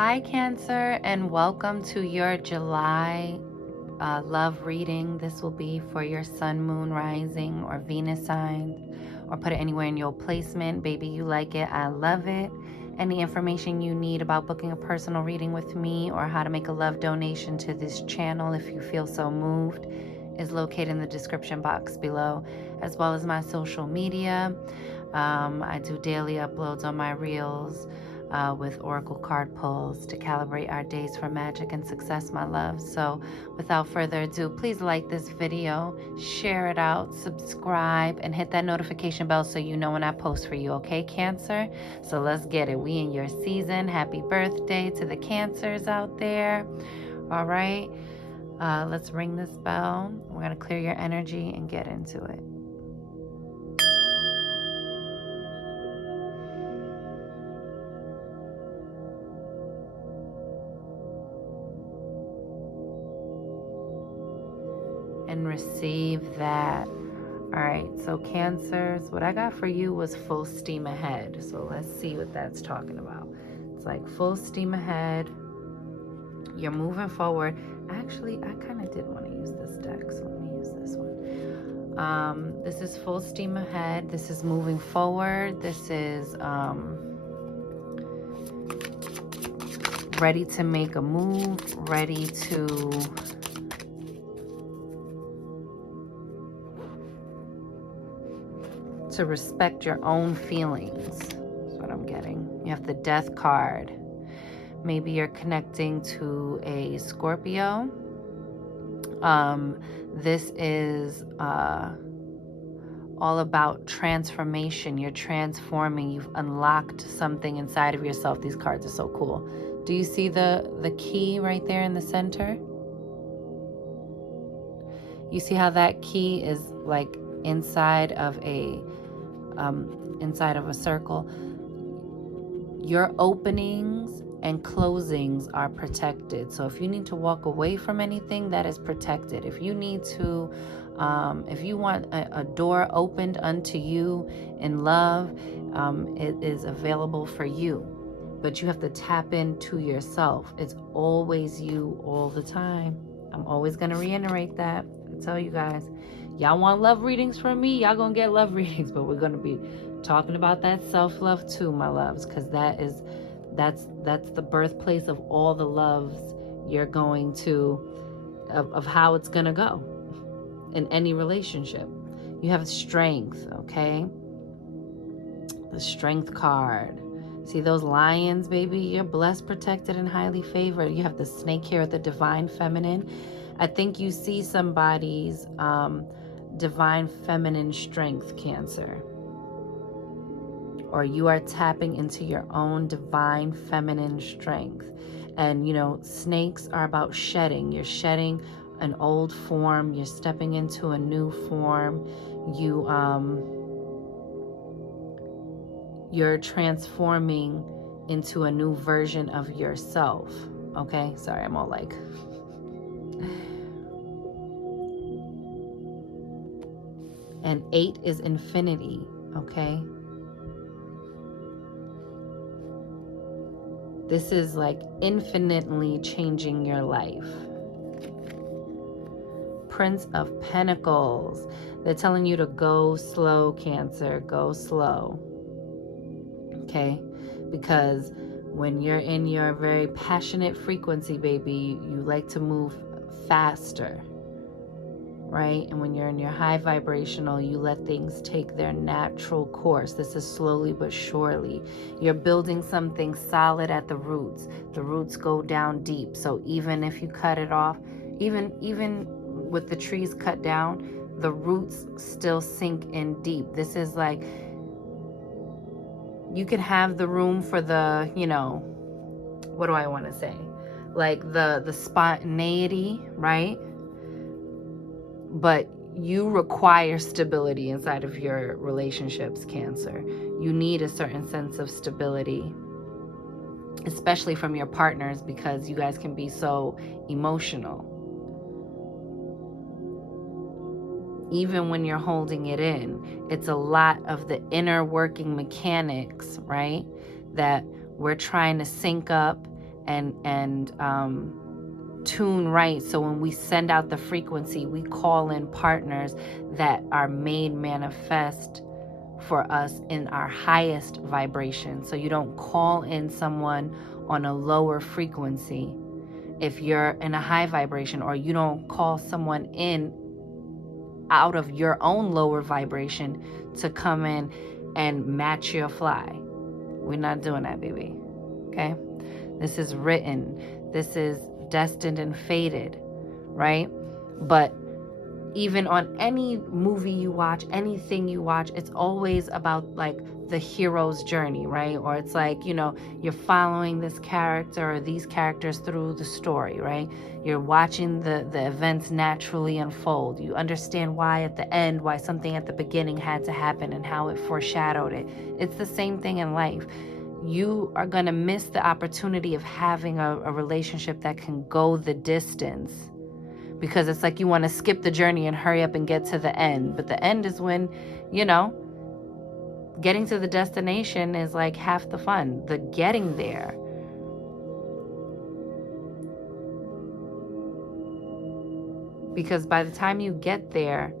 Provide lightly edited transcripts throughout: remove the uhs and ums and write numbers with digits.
Hi, Cancer, and welcome to your July love reading. This will be for your sun, moon, rising, or Venus signs, or put it anywhere in your placement. Baby, you like it. I love it. Any information you need about booking a personal reading with me or how to make a love donation to this channel if you feel so moved is located in the description box below, as well as my social media. I do daily uploads on my reels with oracle card pulls to calibrate our days for magic and success, my love. So without further ado, please like this video, share it out, subscribe, and hit that notification bell so you know when I post for you, okay, Cancer? So let's get it. We in your season. Happy birthday to the Cancers out there. All right. Let's ring this bell. We're going to clear your energy and get into it. And receive that. All right, so Cancers, what I got for you was full steam ahead. So let's see what that's talking about. It's like full steam ahead. You're moving forward. Actually, I kind of did want to use this deck, so let me use this one. This is full steam ahead. This is moving forward. This is ready to make a move, ready to respect your own feelings. That's what I'm getting. You have the Death card. Maybe you're connecting to a Scorpio. This is all about transformation. You're transforming. You've unlocked something inside of yourself. These cards are so cool. Do you see the key right there in the center? You see how that key is like inside of a circle? Your openings and closings are protected. So if you need to walk away from anything, that is protected. If you need to, if you want a door opened unto you in love, it is available for you. But you have to tap into yourself. It's always you all the time. I'm always going to reiterate that. I tell you guys, y'all want love readings from me? Y'all going to get love readings, but we're going to be talking about that self-love too, my loves, because that's the birthplace of all the loves you're going to, of how it's going to go in any relationship. You have strength, okay? The Strength card. See those lions, baby? You're blessed, protected, and highly favored. You have the Snake here at the Divine Feminine. I think you see somebody's divine feminine strength, Cancer. Or you are tapping into your own divine feminine strength. And, you know, snakes are about shedding. You're shedding an old form. You're stepping into a new form. You're transforming into a new version of yourself. Okay? Sorry, I'm all like... And 8 is infinity. Okay? This is like infinitely changing your life. Prince of Pentacles. They're telling you to go slow, Cancer. Go slow. Okay? Because when you're in your very passionate frequency, baby, you like to move faster. Right? And when you're in your high vibrational, you let things take their natural course. This is slowly but surely. You're building something solid at the roots. The roots go down deep. So even if you cut it off, even with the trees cut down, the roots still sink in deep. This is like, you can have the room for the, you know, what do I want to say? Like the spontaneity, right? But you require stability inside of your relationships, Cancer. You need a certain sense of stability, especially from your partners, because you guys can be so emotional. Even when you're holding it in, it's a lot of the inner working mechanics, right? That we're trying to sync up and tune right, so when we send out the frequency, we call in partners that are made manifest for us in our highest vibration. So you don't call in someone on a lower frequency if you're in a high vibration, or you don't call someone in out of your own lower vibration to come in and match your fly. We're not doing that, baby. Okay? This is written. This is destined and fated, right? But even on any movie you watch, anything you watch, it's always about like the hero's journey, right? Or it's like, you're following this character or these characters through the story, right? You're watching the events naturally unfold. You understand why at the end, why something at the beginning had to happen and how it foreshadowed it. It's the same thing in life. You are going to miss the opportunity of having a relationship that can go the distance, because it's like you want to skip the journey and hurry up and get to the end. But the end is when, getting to the destination is like half the fun, the getting there. Because by the time you get there,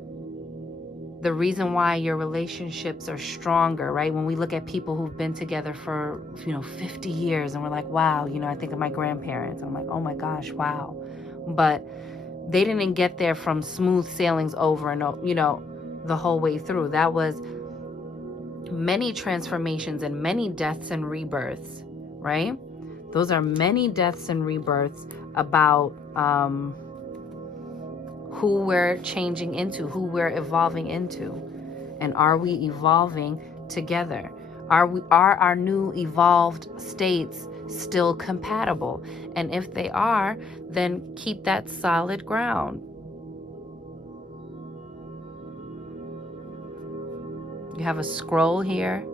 the reason why your relationships are stronger, right? When we look at people who've been together for, 50 years and we're like, wow, I think of my grandparents. I'm like, oh my gosh, wow. But they didn't get there from smooth sailings over and, the whole way through. That was many transformations and many deaths and rebirths, right? Those are many deaths and rebirths about who we're changing into, who we're evolving into. And are we evolving together? Are our new evolved states still compatible? And if they are, then keep that solid ground. You have a scroll here.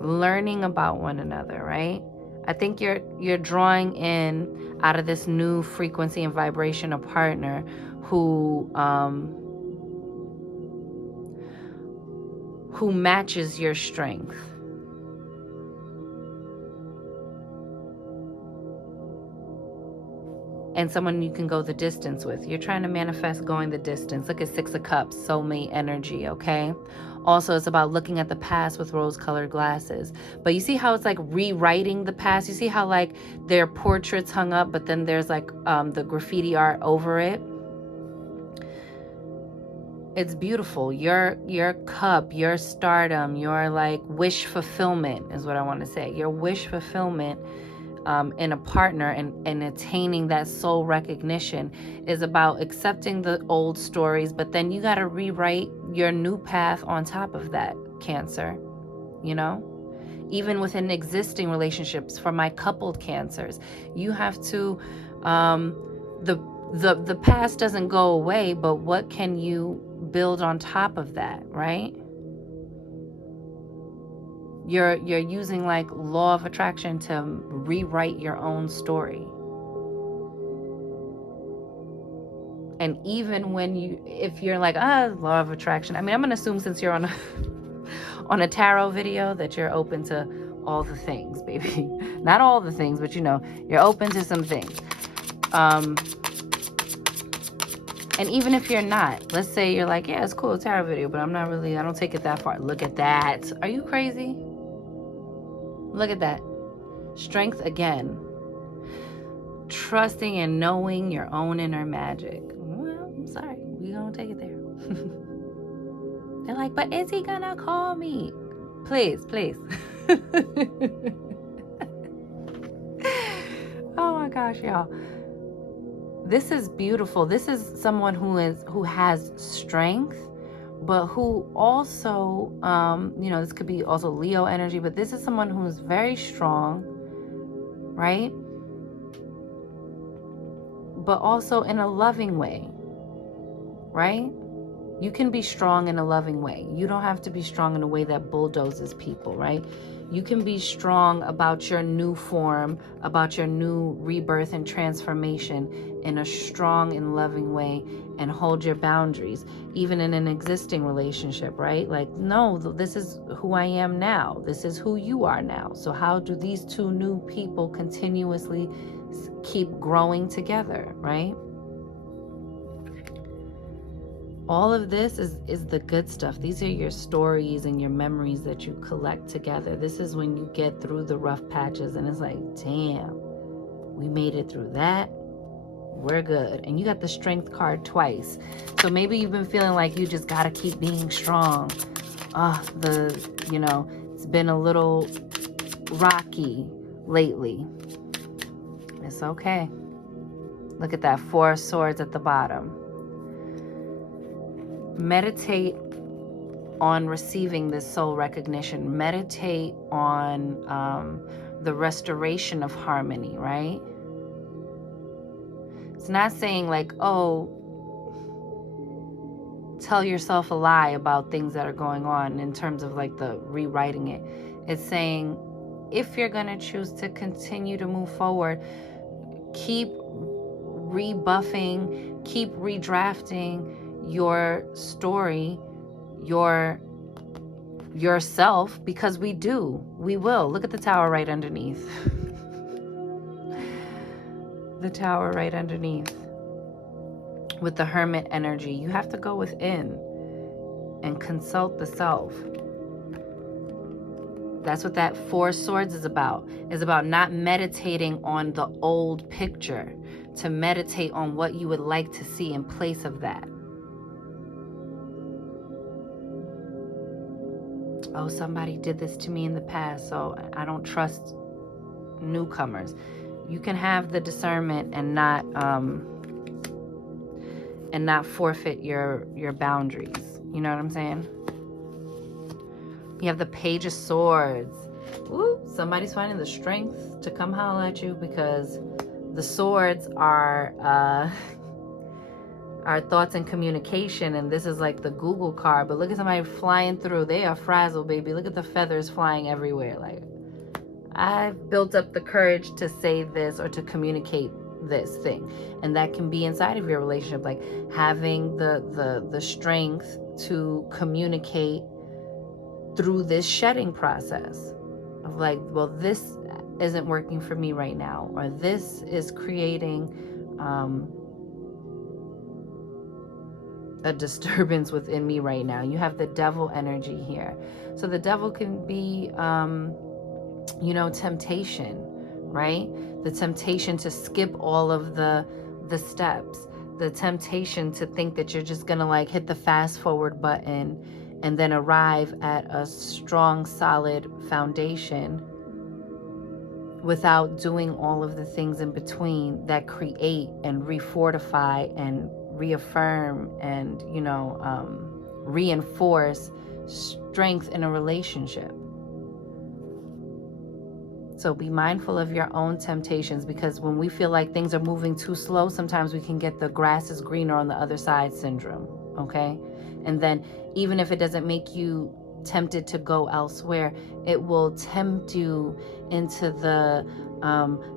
Learning about one another, right? I think you're drawing in out of this new frequency and vibration a partner who matches your strength. And someone you can go the distance with. You're trying to manifest going the distance. Look at 6 of Cups, soulmate energy, okay? Also, it's about looking at the past with rose-colored glasses. But you see how it's like rewriting the past? You see how like there are portraits hung up, but then there's like the graffiti art over it? It's beautiful. Your cup, your stardom, your like wish fulfillment is what I want to say. Your wish fulfillment in a partner and attaining that soul recognition is about accepting the old stories, but then you got to rewrite your new path on top of that, Cancer. Even within existing relationships, for my coupled Cancers, you have to the past doesn't go away, but what can you build on top of that, right? You're using like law of attraction to rewrite your own story. And even when if you're like, law of attraction, I mean, I'm going to assume since you're on a tarot video that you're open to all the things, baby. Not all the things, but you're open to some things. And even if you're not, let's say you're like, yeah, it's cool, tarot video, but I don't take it that far. Look at that. Are you crazy? Look at that. Strength again. Trusting and knowing your own inner magic. Well, I'm sorry. We're going to take it there. They're like, but is he going to call me? Please. Oh my gosh, y'all. This is beautiful. This is someone who has strength, but who also, this could be also Leo energy, but this is someone who's very strong, right? But also in a loving way, right? You can be strong in a loving way. You don't have to be strong in a way that bulldozes people, right? You can be strong about your new form, about your new rebirth and transformation in a strong and loving way and hold your boundaries, even in an existing relationship, right? Like, no, this is who I am now. This is who you are now. So how do these two new people continuously keep growing together, right? All of this is the good stuff. These are your stories and your memories that you collect together. This is when you get through the rough patches and it's like, damn, we made it through that. We're good. And you got the strength card twice. So maybe you've been feeling like you just got to keep being strong. It's been a little rocky lately. It's okay. Look at that, 4 of Swords at the bottom. Meditate on receiving this soul recognition. Meditate on the restoration of harmony, right? It's not saying like, oh, tell yourself a lie about things that are going on in terms of like the rewriting it. It's saying if you're going to choose to continue to move forward, keep rebuffing, keep redrafting your story, yourself, because we will. Look at the tower right underneath. The tower right underneath with the hermit energy. You have to go within and consult the self. That's what that 4 Swords is about. It's about not meditating on the old picture, to meditate on what you would like to see in place of that. Oh, somebody did this to me in the past, so I don't trust newcomers. You can have the discernment and not forfeit your boundaries. You know what I'm saying? You have the Page of Swords. Ooh, somebody's finding the strength to come holler at you, because the swords are our thoughts and communication, and this is like the Google card. But look at somebody flying through. They are frazzled, baby. Look at the feathers flying everywhere. Like, I've built up the courage to say this or to communicate this thing. And that can be inside of your relationship, like having the strength to communicate through this shedding process of like, well, this isn't working for me right now, or this is creating a disturbance within me right now. You have the devil energy here. So the devil can be temptation, right? The temptation to skip all of the steps, the temptation to think that you're just gonna like hit the fast forward button and then arrive at a strong, solid foundation without doing all of the things in between that create and refortify and reaffirm and reinforce strength in a relationship. So be mindful of your own temptations, because when we feel like things are moving too slow, sometimes we can get the grass is greener on the other side syndrome, okay? And then even if it doesn't make you tempted to go elsewhere, it will tempt you into the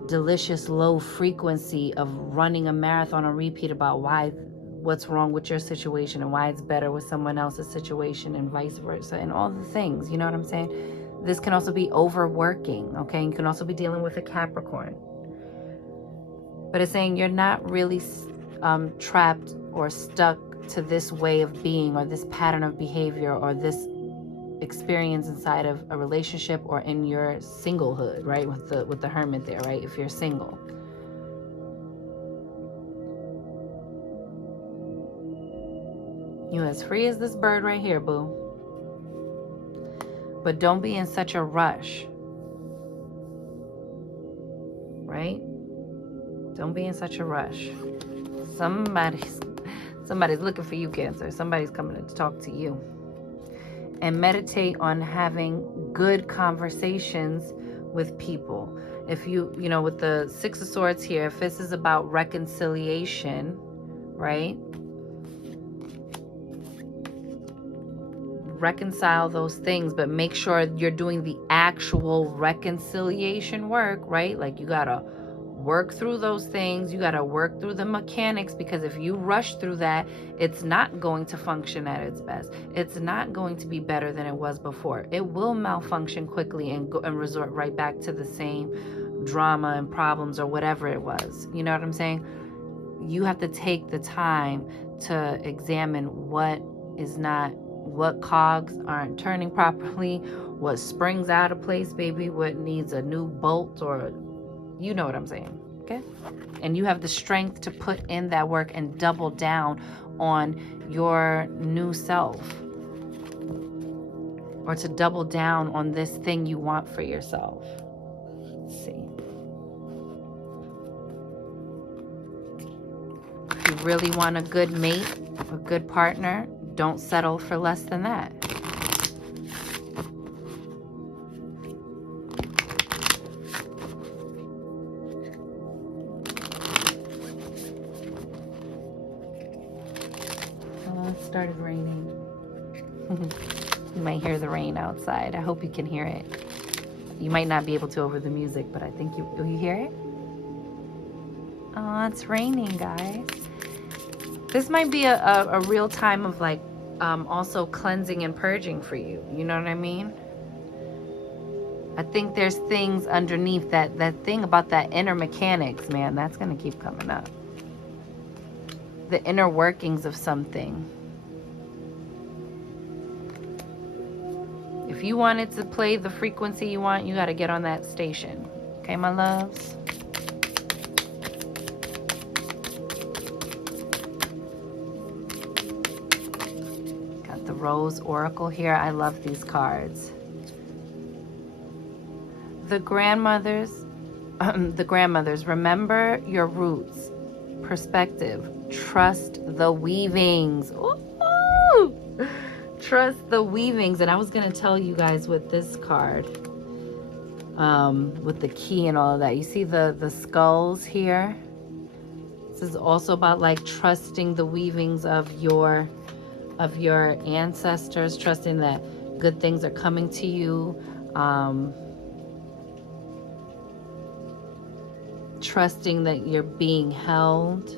delicious low frequency of running a marathon on repeat about what's wrong with your situation and why it's better with someone else's situation and vice versa and all the things, you know what I'm saying? This can also be overworking, okay? You can also be dealing with a Capricorn. But it's saying you're not really trapped or stuck to this way of being or this pattern of behavior or this experience inside of a relationship or in your singlehood, right? With the hermit there, right? If you're single. You're as free as this bird right here, boo. But don't be in such a rush, right? Don't be in such a rush. Somebody's looking for you, Cancer. Somebody's coming to talk to you. And meditate on having good conversations with people. If with the 6 of Swords here, if this is about reconciliation, right? Reconcile those things, but make sure you're doing the actual reconciliation work, right? Like you gotta work through those things. You got to work through the mechanics, because if you rush through that, it's not going to function at its best. It's not going to be better than it was before. It will malfunction quickly and resort right back to the same drama and problems or whatever it was. You know what I'm saying? You have to take the time to examine what cogs aren't turning properly, what springs out of place, baby, what needs a new bolt, or you know what I'm saying, okay? And you have the strength to put in that work and double down on your new self, or to double down on this thing you want for yourself. Let's see. If you really want a good mate, a good partner, don't settle for less than that. Oh, it started raining. You might hear the rain outside. I hope you can hear it. You might not be able to over the music, but I think you hear it? Oh, it's raining, guys. This might be a real time of like also cleansing and purging for you. You know what I mean? I think there's things underneath that thing about that inner mechanics, man. That's going to keep coming up. The inner workings of something. If you wanted to play the frequency you want, you got to get on that station. Okay, my loves? Got the Rose Oracle here. I love these cards. The grandmothers, remember your roots. Perspective. Trust the weavings. Ooh! Trust the weavings. And I was going to tell you guys with this card, with the key and all of that. You see the skulls here? This is also about like trusting the weavings of your ancestors, trusting that good things are coming to you. Trusting that you're being held.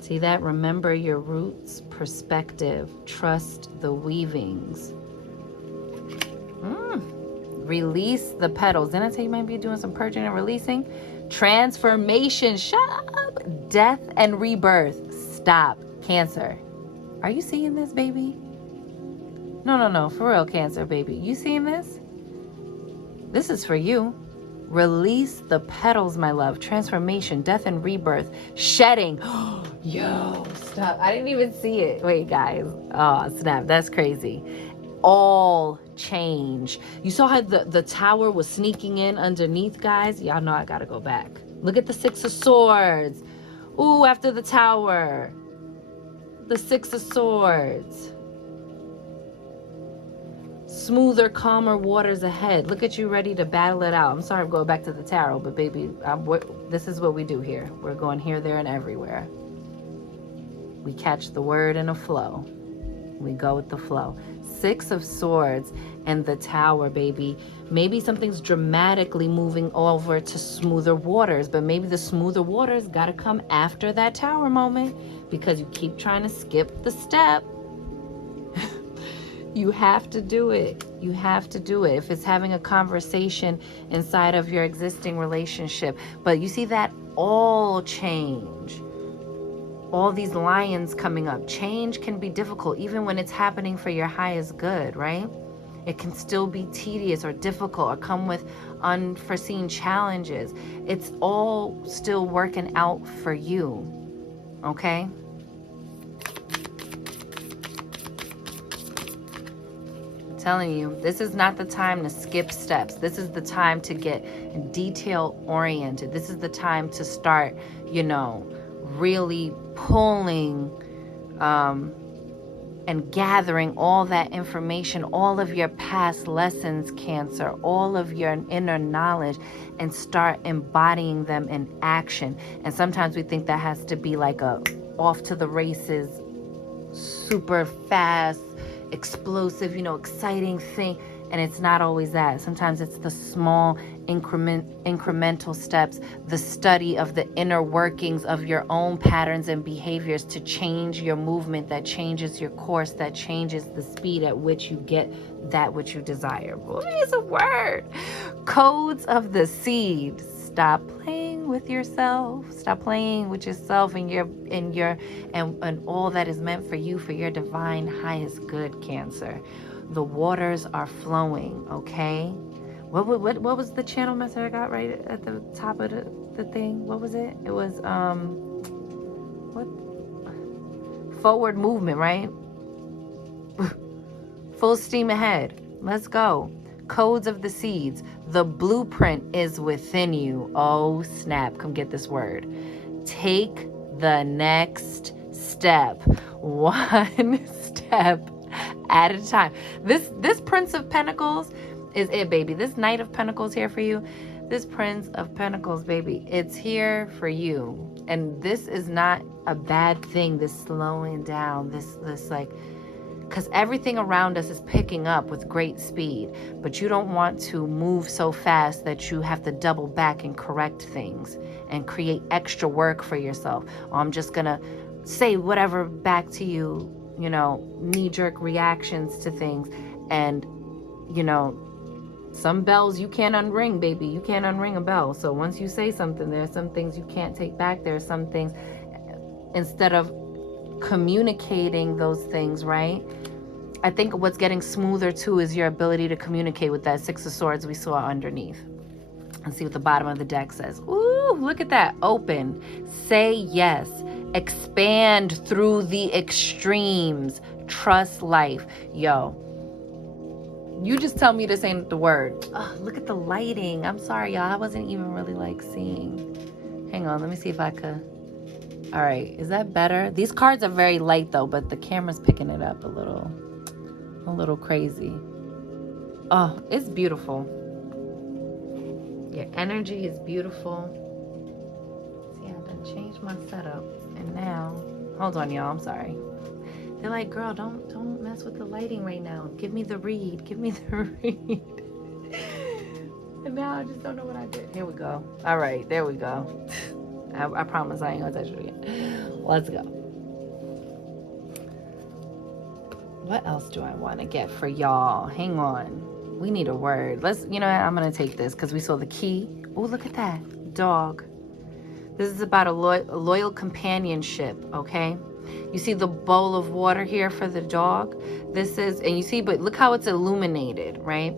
See that? Remember your roots, perspective, trust the weavings. Release the petals. Didn't I say you might be doing some purging and releasing? Transformation. Shut up. Death and rebirth. Stop. Cancer. Are you seeing this, baby? No. For real, Cancer, baby. You seeing this? This is for you. Release the petals, my love. Transformation, death and rebirth, shedding. Yo, stop. I didn't even see it. Wait, guys. Oh, snap. That's crazy. All change. You saw how the tower was sneaking in underneath, guys? Y'all know I gotta go back. Look at the Six of Swords. Ooh, after the tower. The Six of Swords. Smoother, calmer waters ahead. Look at you ready to battle it out. I'm sorry I'm going back to the tarot, but baby, this is what we do here. We're going here, there, and everywhere. We catch the word in a flow. We go with the flow. Six of Swords and the Tower, baby. Maybe something's dramatically moving over to smoother waters, but maybe the smoother waters got to come after that Tower moment because you keep trying to skip the step. You have to do it. You have to do it. If it's having a conversation inside of your existing relationship. But you see that all change. All these lions coming up. Change can be difficult even when it's happening for your highest good, right? It can still be tedious or difficult or come with unforeseen challenges. It's all still working out for you, okay? Telling you, this is not the time to skip steps. This is the time to get detail oriented. This is the time to start, really pulling and gathering all that information, all of your past lessons, Cancer, all of your inner knowledge, and start embodying them in action. And sometimes we think that has to be like a off to the races, super fast, explosive, exciting thing. And it's not always that. Sometimes it's the small incremental steps, the study of the inner workings of your own patterns and behaviors to change your movement, that changes your course, that changes the speed at which you get that which you desire. Boy, it's a word. Codes of the seed. Stop playing with yourself. Stop playing with yourself and all that is meant for you for your divine highest good, Cancer. The waters are flowing, okay? What was the channel message I got right at the top of the thing? What was it? It was what? Forward movement, right? Full steam ahead. Let's go. Codes of the seeds. The blueprint is within you. Oh, snap. Come get this word. Take the next step. One step at a time. This Prince of Pentacles is it, baby. This Knight of Pentacles here for you. This Prince of Pentacles, baby. It's here for you. And this is not a bad thing, this slowing down, this like, because everything around us is picking up with great speed, but you don't want to move so fast that you have to double back and correct things and create extra work for yourself. Or I'm just gonna say whatever back to you, you know, knee-jerk reactions to things. And, you know, some bells you can't unring, baby. You can't unring a bell. So once you say something, there are some things you can't take back. There are some things, instead of communicating those things, right? I think what's getting smoother too is your ability to communicate with that Six of Swords we saw underneath. And see what the bottom of the deck says. Ooh, look at that. Open. Say yes. Expand through the extremes. Trust life. Yo, you just tell me this ain't the word. Oh, look at the lighting. I'm sorry, y'all. I wasn't even really like seeing. Hang on, let me see if I could. All right, is that better? These cards are very light though, but the camera's picking it up a little crazy. Oh, it's beautiful. Your energy is beautiful. See, I done changed my setup, and now, hold on, y'all. I'm sorry. They're like, girl, don't mess with the lighting right now. Give me the read. Give me the read. And now I just don't know what I did. Here we go. All right, there we go. I promise I ain't gonna touch it again. Let's go. What else do I want to get for y'all? Hang on. We need a word. Let's, you know what? I'm gonna take this because we saw the key. Oh, look at that. Dog. This is about a loyal companionship, okay? You see the bowl of water here for the dog? This is, and you see, but look how it's illuminated, right?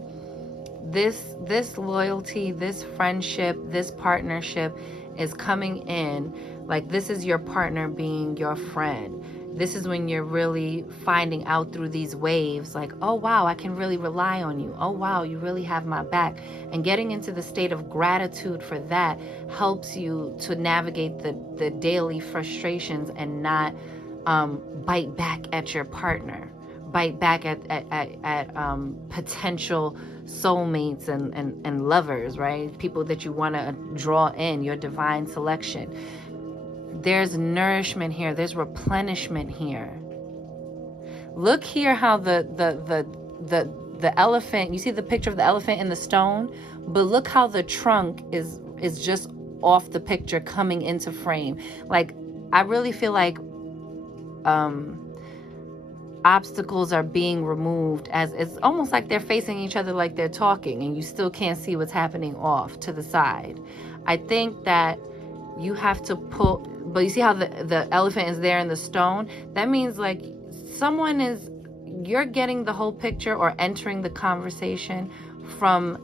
This loyalty, this friendship, this partnership is coming in. Like, this is your partner being your friend. This is when you're really finding out through these waves, like, oh wow, I can really rely on you. Oh wow, you really have my back. And getting into the state of gratitude for that helps you to navigate the daily frustrations and not bite back at your partner, bite back at potential soulmates and lovers, right? People that you want to draw in, your divine selection. There's nourishment here. There's replenishment here. Look here how the elephant, you see the picture of the elephant in the stone, but look how the trunk is just off the picture coming into frame. Like, I really feel like obstacles are being removed, as it's almost like they're facing each other, like they're talking, and you still can't see what's happening off to the side. I think that you have to pull, but you see how the elephant is there in the stone? That means like you're getting the whole picture or entering the conversation from,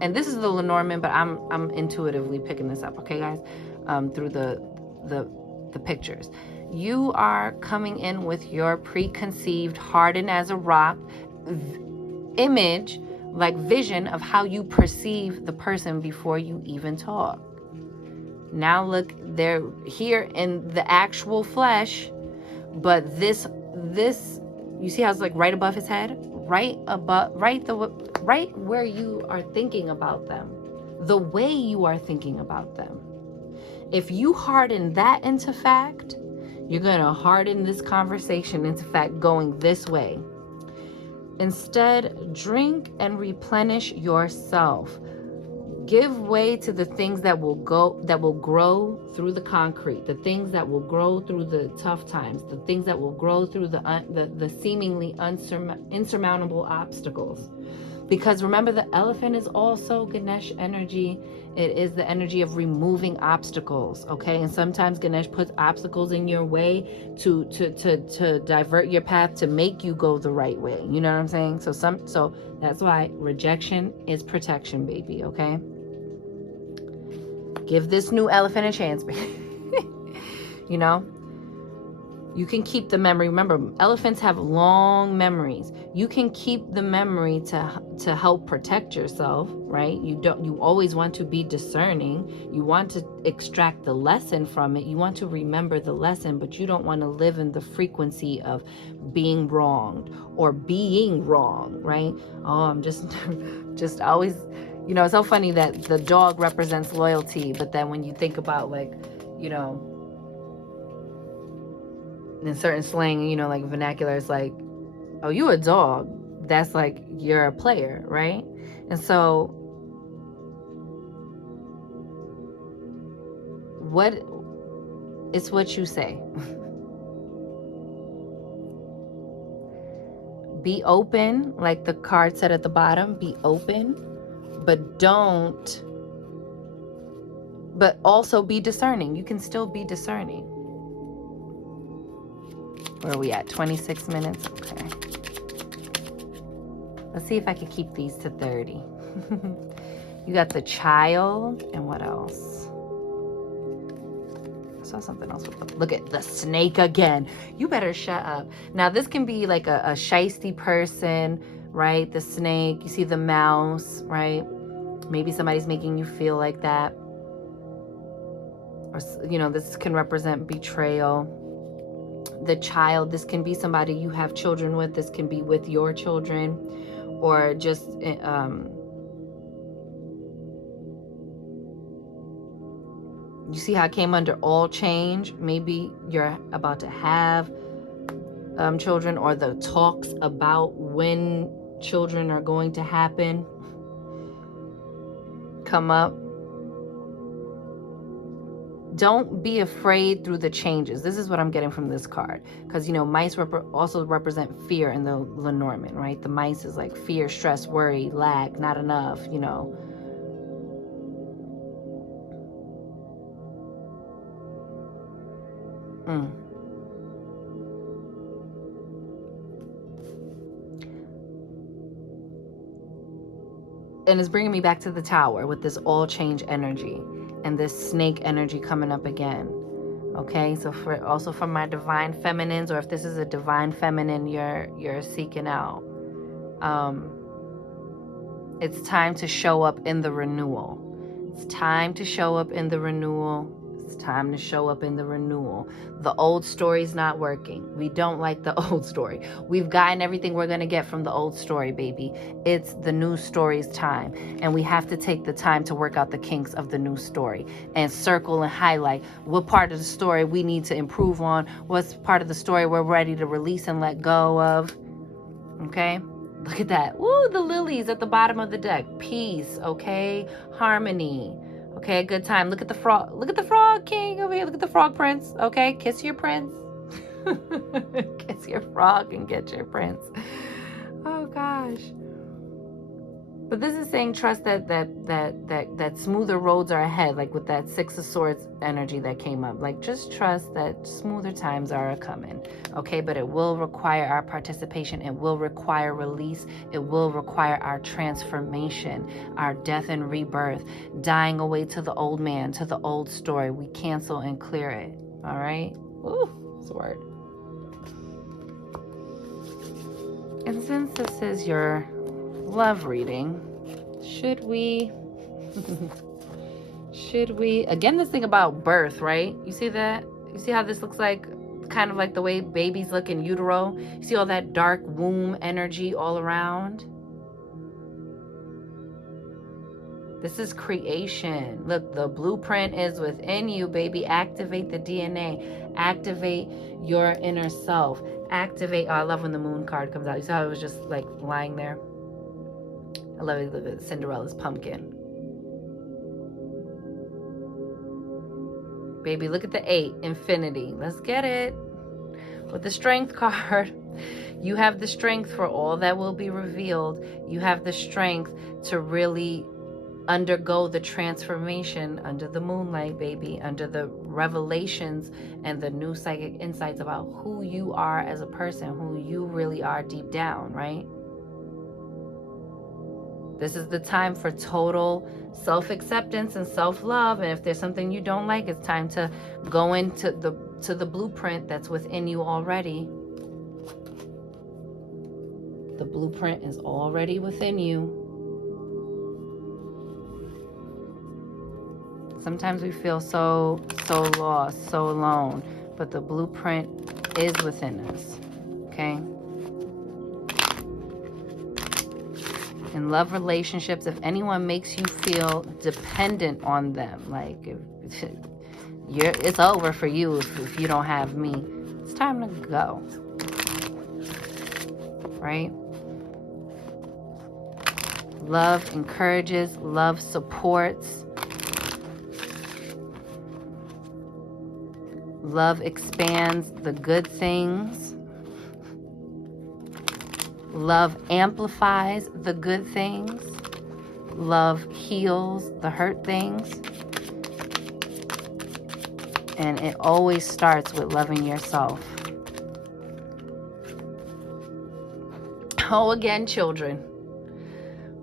and this is the Lenormand, but I'm intuitively picking this up, okay guys, through the pictures. You are coming in with your preconceived, hardened as a rock image, like vision of how you perceive the person before you even talk. Now look, they're here in the actual flesh, but this, you see how it's like right above his head? Right where you are thinking about them, the way you are thinking about them. If you harden that into fact, you're going to harden this conversation into fact going this way. Instead, drink and replenish yourself. Give way to the things that will grow through the concrete, the things that will grow through the tough times, the things that will grow through the seemingly insurmountable obstacles. Because remember, the elephant is also Ganesh energy. It is the energy of removing obstacles, okay? And sometimes Ganesh puts obstacles in your way to divert your path, to make you go the right way. You know what I'm saying? So that's why rejection is protection, baby, okay? Give this new elephant a chance, baby. You know? You can keep the memory. Remember, elephants have long memories. You can keep the memory to help protect yourself, right? You always want to be discerning. You want to extract the lesson from it. You want to remember the lesson, but you don't want to live in the frequency of being wronged or being wrong, right? Oh, I'm just always, it's so funny that the dog represents loyalty, but then when you think about, like, in certain slang, like vernacular, it's like, oh, you a dog. That's like, you're a player, right? And so it's what you say. Be open, like the card said at the bottom, be open, but also be discerning. You can still be discerning. Where are we at? 26 minutes? Okay. Let's see if I could keep these to 30. You got the Child, and what else? I saw something else. Look at the Snake again. You better shut up. Now, this can be like a shiesty person, right? The Snake. You see the Mouse, right? Maybe somebody's making you feel like that. Or, this can represent betrayal. The Child, this can be somebody you have children with. This can be with your children, or just you see how I came under all change. Maybe you're about to have children, or the talks about when children are going to happen come up. Don't be afraid through the changes. This is what I'm getting from this card. Because, mice also represent fear in the Lenormand, right? The mice is like fear, stress, worry, lack, not enough, And it's bringing me back to the Tower with this all change energy and this Snake energy coming up again. Okay, so for my divine feminines, or if this is a divine feminine you're seeking out, it's time to show up in the renewal. It's time to show up in the renewal. It's time to show up in the renewal. The old story's not working. We don't like the old story. We've gotten everything we're going to get from the old story, baby. It's the new story's time. And we have to take the time to work out the kinks of the new story and circle and highlight what part of the story we need to improve on, what's part of the story we're ready to release and let go of. Okay? Look at that. Woo, the lilies at the bottom of the deck. Peace, okay? Harmony. Okay, a good time. Look at the frog. Look at the frog king over here. Look at the frog prince. Okay, kiss your prince. Kiss your frog and get your prince. Oh gosh. But this is saying trust that smoother roads are ahead, like with that Six of Swords energy that came up. Like, just trust that smoother times are coming, okay? But it will require our participation. It will require release. It will require our transformation, our death and rebirth, dying away to the old man, to the old story. We cancel and clear it, all right? Ooh, it's a word. And since this is your love reading, should we again, this thing about birth, right? You see that? You see how this looks like kind of like the way babies look in utero? You see all that dark womb energy all around? This is creation. Look, the blueprint is within you, baby. Activate the DNA. Activate your inner self. Activate. Oh, I love when the moon card comes out. You saw how it was just like lying there? I love it. Look at Cinderella's pumpkin. Baby, look at the 8, infinity. Let's get it. With the strength card, you have the strength for all that will be revealed. You have the strength to really undergo the transformation under the moonlight, baby, under the revelations and the new psychic insights about who you are as a person, who you really are deep down, right? This is the time for total self-acceptance and self-love. And if there's something you don't like, it's time to go into the blueprint that's within you already. The blueprint is already within you. Sometimes we feel so lost, so alone, but the blueprint is within us, okay? In love relationships, if anyone makes you feel dependent on them, like it's over for you if you don't have me, it's time to go, right? Love encourages, love supports, love expands the good things. Love amplifies the good things. Love heals the hurt things. And it always starts with loving yourself. Oh, again, children.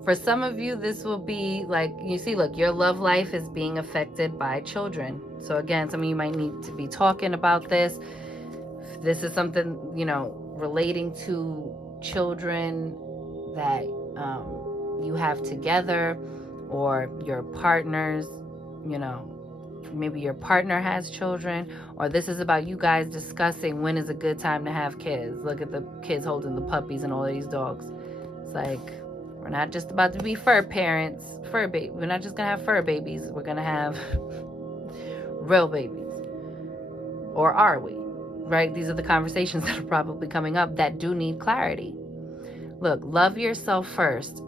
For some of you, this will be like, you see, look, your love life is being affected by children. So again, some of you might need to be talking about this. This is something, relating to children that you have together, or your partners, maybe your partner has children, or this is about you guys discussing when is a good time to have kids. Look at the kids holding the puppies and all of these dogs. It's like, we're not just about to be fur parents, we're not just gonna have fur babies, we're gonna have real babies. Or are we? Right? These are the conversations that are probably coming up that do need clarity. Look, love yourself first.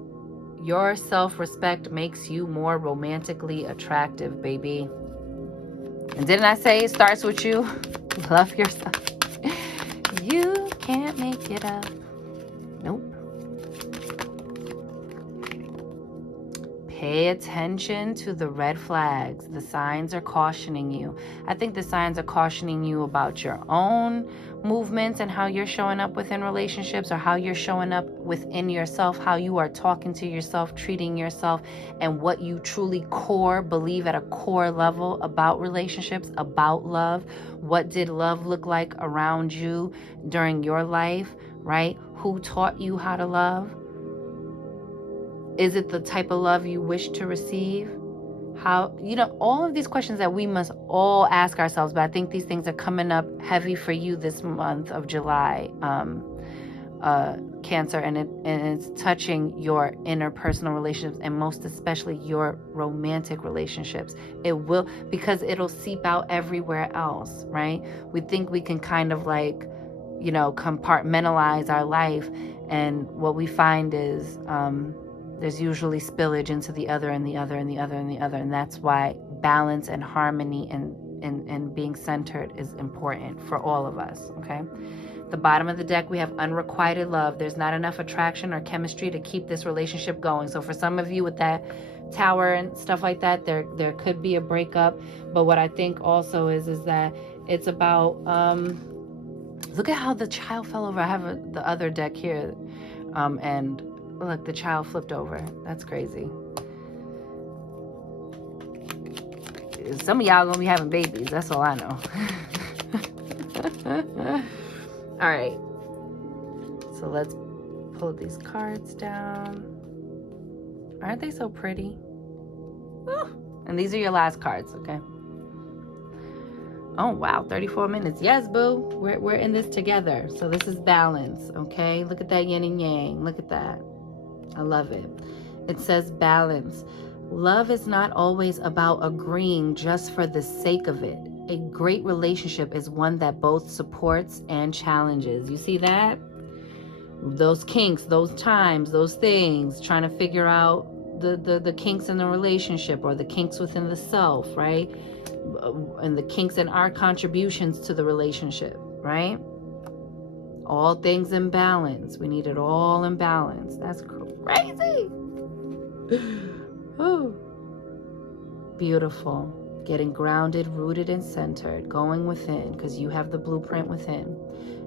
Your self-respect makes you more romantically attractive, baby. And didn't I say it starts with you? Love yourself. You can't make it up. Nope. Pay attention to the red flags. The signs are cautioning you. I think the signs are cautioning you about your own movements and how you're showing up within relationships, or how you're showing up within yourself, how you are talking to yourself, treating yourself, and what you truly believe at a core level about relationships, about love. What did love look like around you during your life, right? Who taught you how to love? Is it the type of love you wish to receive? How, all of these questions that we must all ask ourselves, but I think these things are coming up heavy for you this month of July, Cancer, and it's touching your interpersonal relationships, and most especially your romantic relationships. It will, because it'll seep out everywhere else, right? We think we can kind of compartmentalize our life, and what we find is there's usually spillage into the other and the other and the other and the other. And that's why balance and harmony and being centered is important for all of us, okay? The bottom of the deck, we have unrequited love. There's not enough attraction or chemistry to keep this relationship going. So for some of you with that tower and stuff like that, there could be a breakup. But what I think also is that it's about, look at how the child fell over. I have the other deck here, and look, the child flipped over. That's crazy. Some of y'all gonna be having babies. That's all I know. All right. So let's pull these cards down. Aren't they so pretty? Ooh. And these are your last cards, okay? Oh, wow, 34 minutes. Yes, boo. We're in this together. So this is balance, okay? Look at that yin and yang. Look at that. I love it. It says balance. Love is not always about agreeing just for the sake of it. a great relationship is one that both supports and challenges. You see that? Those kinks, those times, those things, trying to figure out the kinks in the relationship, or the kinks within the self, right? And the kinks in our contributions to the relationship, right? All things in balance. We need it all in balance. That's crazy. Ooh. Beautiful. Getting grounded, rooted, and centered. Going within, because you have the blueprint within.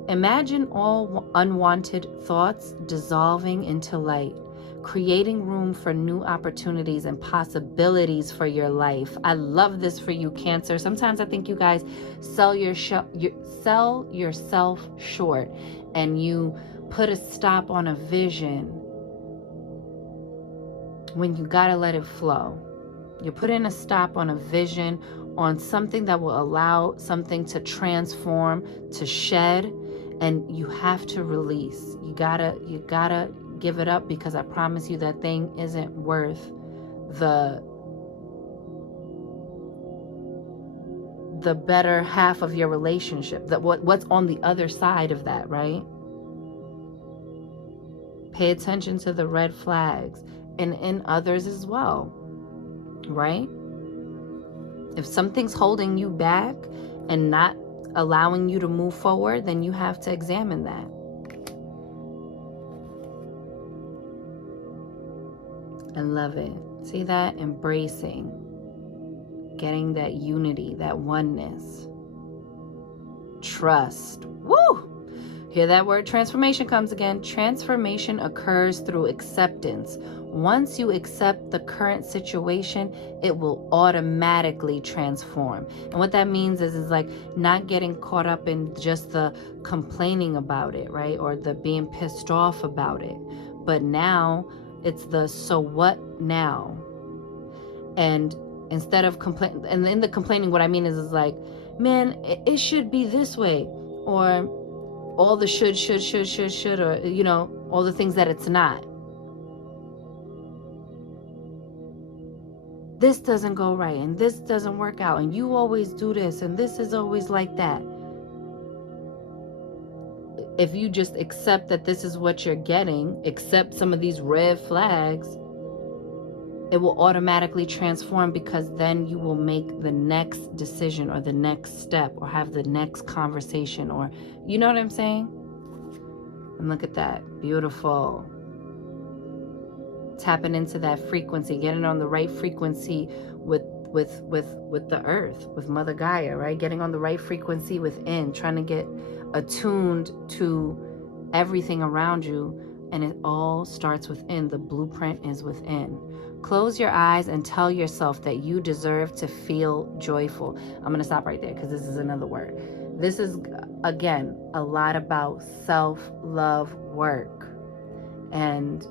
Imagine all unwanted thoughts dissolving into light, creating room for new opportunities and possibilities for your life. I love this for you, Cancer. Sometimes I think you guys sell yourself short, and you put a stop on a vision when you gotta let it flow. You're putting a stop on a vision, on something that will allow something to transform, to shed, and you have to release. You gotta give it up, because I promise you that thing isn't worth the better half of your relationship. That what's on the other side of that, right? Pay attention to the red flags, and in others as well, right? If something's holding you back and not allowing you to move forward, then you have to examine that. I love it. See that? Embracing. Getting that unity, that oneness. Trust. Woo! Hear that word transformation comes again. Transformation occurs through acceptance. Once you accept the current situation, it will automatically transform. And what that means is like not getting caught up in just the complaining about it, right? Or the being pissed off about it. But now it's the so what now? And instead of complaining, and in the complaining, what I mean is like, man, it should be this way. Or all the should, or, you know, all the things that it's not. This doesn't go right, and this doesn't work out, and you always do this, and this is always like that. If you just accept that this is what you're getting, accept some of these red flags, it will automatically transform, because then you will make the next decision or the next step or have the next conversation, or, you know what I'm saying? And look at that. Beautiful. Tapping into that frequency, getting on the right frequency with the earth, with Mother Gaia, right? Getting on the right frequency within, trying to get attuned to everything around you. And it all starts within. The blueprint is within. Close your eyes and tell yourself that you deserve to feel joyful. I'm going to stop right there, because this is another word. This is, again, a lot about self-love work and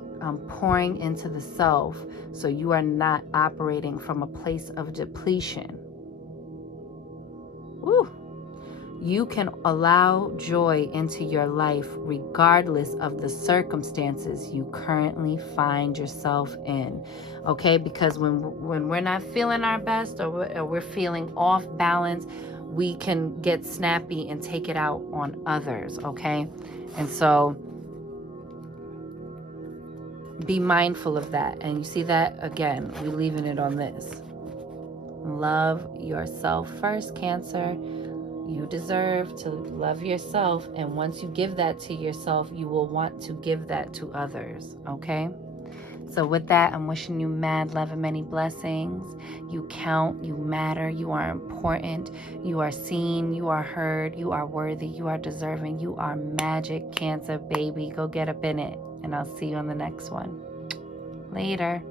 pouring into the self, so you are not operating from a place of depletion. Woo! You can allow joy into your life regardless of the circumstances you currently find yourself in. Okay? Because when we're not feeling our best, or we're feeling off balance, we can get snappy and take it out on others. Okay? And so be mindful of that. And you see that? Again, we're leaving it on this. Love yourself first, Cancer. You deserve to love yourself. And once you give that to yourself, you will want to give that to others. Okay? So with that, I'm wishing you mad love and many blessings. You count, you matter, you are important, you are seen, you are heard, you are worthy, you are deserving, you are magic, Cancer baby. Go get up in it. And I'll see you on the next one. Later.